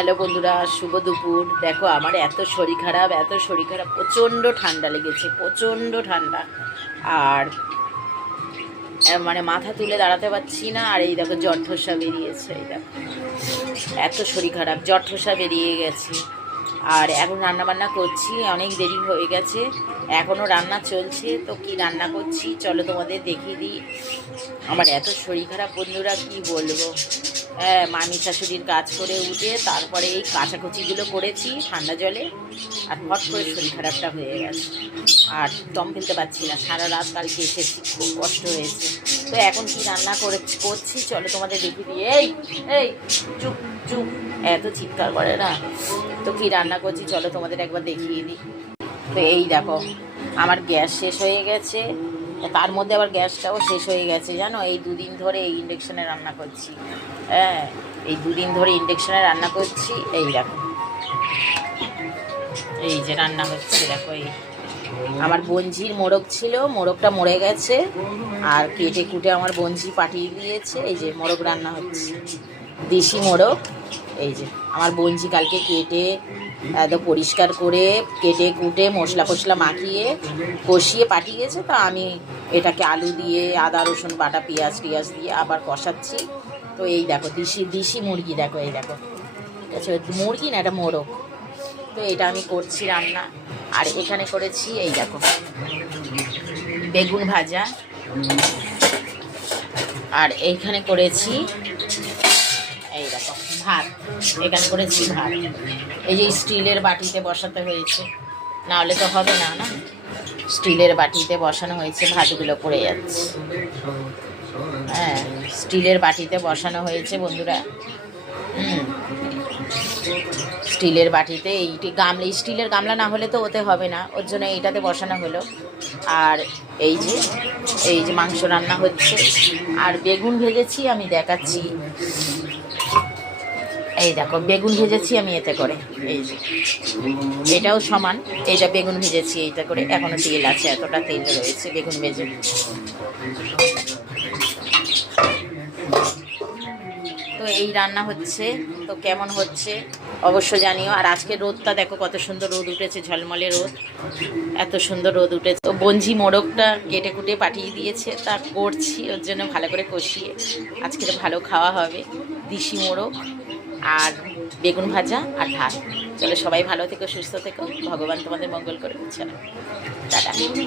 Hello বন্ধুরা, শুভ দুপুর। দেখো, আমার এত শরীর খারাপ, এত শরীর খারাপ, প্রচণ্ড ঠান্ডা লেগেছে, প্রচণ্ড ঠান্ডা। আর মানে মাথা তুলে দাঁড়াতে পারছি না, আর এই দেখো জ্বর ঠোসা বেরিয়েছে, এই দেখো। এত শরীর খারাপ, জ্বর ঠোসা বেরিয়ে গেছে। আর এখন রান্না বান্না করছি, অনেক দেরি হয়ে গেছে এখনও রান্না চলছে, তো কি রান্না করছি, চলো তোমাদের দেখিয়ে দিই। আমার এত শরীর খারাপ বন্ধুরা, কি বলব? মামি শাশুড়ির কাজ করে উঠে তারপরে এই কাচাকুচিগুলো করেছি ঠান্ডা জলে, আর হট করে শরীর খারাপটা হয়ে গেছে। আর দম ফেলতে পারছি না, সারা রাত কালকে এসেছি, খুব কষ্ট হয়েছে। তো এখন কি রান্না করে করছি? চলো তোমাদের দেখিয়ে দিই। এই এই, চুপ চুপ। এত চিৎকার করে না। তো কি রান্না করছি? চলো তোমাদের একবার দেখিয়ে দিই। তো এই দেখো, আমার গ্যাস শেষ হয়ে গেছে। তার মধ্যে আবার গ্যাসটাও শেষ হয়ে গেছে, জানো? এই দুদিন ধরে এই ইন্ডাকশানে রান্না করছি। হ্যাঁ এই দুদিন ধরে ইন্ডাকশানে রান্না করছি, এই দেখো। এই যে রান্না হচ্ছে দেখো, এই। আমার বঞ্জির মোরগ ছিল, মোরগটা মরে গেছে, আর কেটে কুটে আমার বঞ্জি পাঠিয়ে দিয়েছে, এই যে মোরগ রান্না হচ্ছে। দেশি মোড়ক এই যে, আমার বঞ্জি কালকে কেটে একদম পরিষ্কার করে কেটে কুটে মশলা ফসলা মাখিয়ে কষিয়ে পাঠিয়েছে, তো আমি এটাকে আলু দিয়ে, আদা, রসুন, বাটা, পেঁয়াজ, টিয়াজ দিয়ে আবার কষাচ্ছি। তো এই দেখো, দেশি দেশি মুরগি দেখো, এই দেখো। ঠিক আছে, মুরগি না, এটা মোরগ। তো এটা আমি করছি রান্না। আর এখানে করেছি, এই দেখো, বেগুন ভাজা। আর এইখানে করেছি, এই দেখো। ভাত এখানে করেছি ভাত। এই যে স্টিলের বাটিতে বসাতে হয়েছে না হলে তো হবে না না? স্টিলের বাটিতে বসানো হয়েছে, ভাতগুলো পড়ে যাচ্ছে। হ্যাঁ স্টিলের বাটিতে বসানো হয়েছে, বন্ধুরা। স্টিলের বাটিতে এইটি গামলা স্টিলের গামলা না হলে তো ওতে হবে না, ওর জন্য এইটাতে বসানো হলো। আর এই যে এই যে মাংস রান্না হচ্ছে। আর বেগুন ভেজেছি, আমি দেখাচ্ছি। এই দেখো, বেগুন ভেজেছি আমি এতে করে, এই যে। এটাও সমান, এইটা বেগুন ভেজেছি, এইটা করে এখনও তেল আছে, এতটা তেল রয়েছে বেগুন ভেজে। তো এই রান্না হচ্ছে, তো কেমন হচ্ছে অবশ্য জানিও। আর আজকে রোদটা দেখো, কত সুন্দর রোদ উঠেছে, ঝলমলে রোদ, এত সুন্দর রোদ উঠেছে। তো বঞ্জি মোড়কটা কেটে কুটে পাঠিয়ে দিয়েছে, তা করছি, ওর জন্য ভালো করে কষিয়ে। আজকে তো ভালো খাওয়া হবে, দিশি মোড়ক। আর বেগুন ভাজা আর ভাত। চলো সবাই ভালো থেকো, সুস্থ থেকো। ভগবান তোমাদের মঙ্গল করে দিচ্ছে টাটা।